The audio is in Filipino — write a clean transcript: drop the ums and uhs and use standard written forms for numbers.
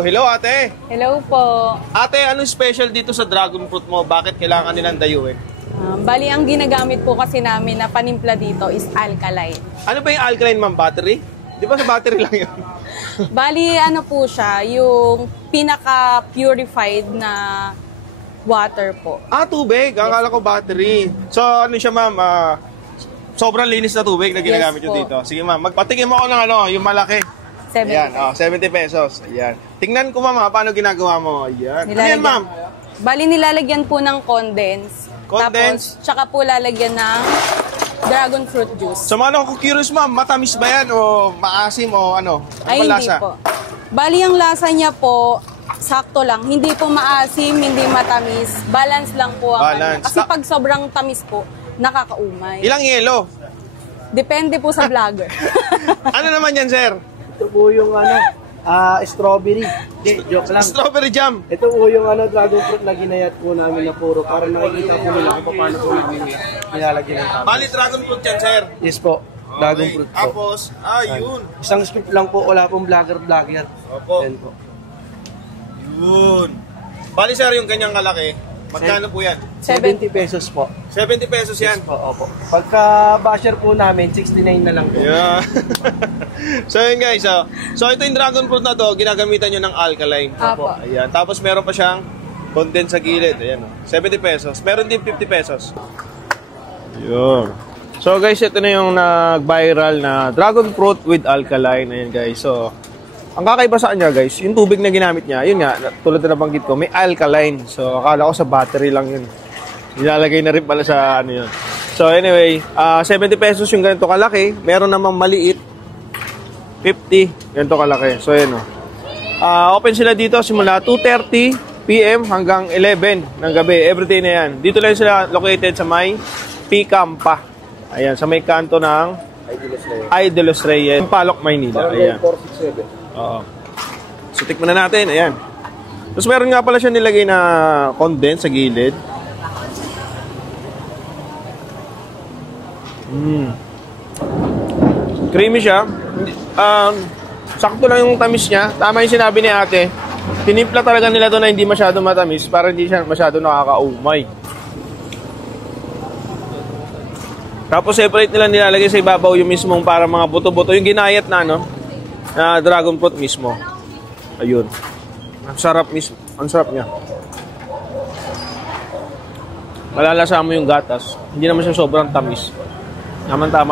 Hello, ate. Hello po. Ate, anong special dito sa dragon fruit mo? Bakit kailangan nilang dayuin? Bali, ang ginagamit po kasi namin na panimpla dito is alkaline. Ano ba yung alkaline, ma'am? Battery? Di ba sa battery lang yun? Bali, ano po siya, yung pinaka-purified na water po. Tubig. Akala ko battery. So, ano siya, ma'am? Sobrang linis na tubig na ginagamit nyo dito. Sige, ma'am. Magpatingin mo ako ng yung malaki. 70. Ayan, 70 pesos. Ayan. Tingnan ko, ma'am, paano ginagawa mo. Ayan. Ayan, ma'am. Bali, nilalagyan po ng condense. Condense? Tapos, tsaka po lalagyan ng dragon fruit juice. So, ano ako curious, ma'am, matamis ba yan o maasim o ano? Ay, hindi po. Bali, ang lasa niya po, sakto lang. Hindi po maasim, hindi matamis. Balance lang po ang Balance. Kasi pag sobrang tamis po, nakakaumay. Ilang yelo? Depende po sa vlogger. Ano naman yan, sir? Ito po yung strawberry. Joke lang. Strawberry jam. Ito po yung dragon fruit na ginayat po namin na puro para nakikita po nila kung paano po namin nilalagyan ng tapos. Bali, dragon fruit yan, sir. Yes po. Dragon fruit po. Tapos, yun. Isang scoop lang po, wala pong vlogger. Opo. Yan po. Yun. Bali, sir, yung ganyang kalaki, magkano po yan? 70 pesos po. 70 pesos yan. Yes po, opo. Pagka basher po namin, 69 na lang po. Yeah. So yun guys, so ito yung dragon fruit na to, ginagamitan nyo ng alkaline. Apo. Ayan. Tapos meron pa siyang condense sa gilid. Ayan, 70 pesos. Meron din 50 pesos. Yun. So guys, ito na yung nag-viral na dragon fruit with alkaline. Ayan guys. So, ang kakaiba sa kanya guys, yung tubig na ginamit niya, yun nga, tulad na nabanggit ko, may alkaline. So, akala ko sa battery lang yun. Nilalagay na rin pala sa ano yun. So anyway, 70 pesos yung ganito kalaki. Meron namang maliit, 50, ganito kalaki. So yun open sila dito simula 2:30 PM hanggang 11 ng gabi. Everyday na yan. Dito lang sila located sa may Picampa. Ayan, sa may kanto ng Idolos Reyes, Palok, Maynila. Ayan. 467. Oo. So tikman na natin. Ayan. Tapos meron nga pala siya nilagay na condense sa gilid. Creamy siya. Sakto lang yung tamis niya. Tama yung sinabi ni ate. Tinimpla talaga nila to na hindi masyado matamis para hindi siya masyado nakakaumay. Tapos separate nila nilalagay sa ibabaw yung mismong para mga buto-buto. Yung ginayat na na dragon fruit mismo. Ayun. Ang sarap mismo. Ang sarap niya. Malalasa mo yung gatas. Hindi naman siya sobrang tamis. Naman tama.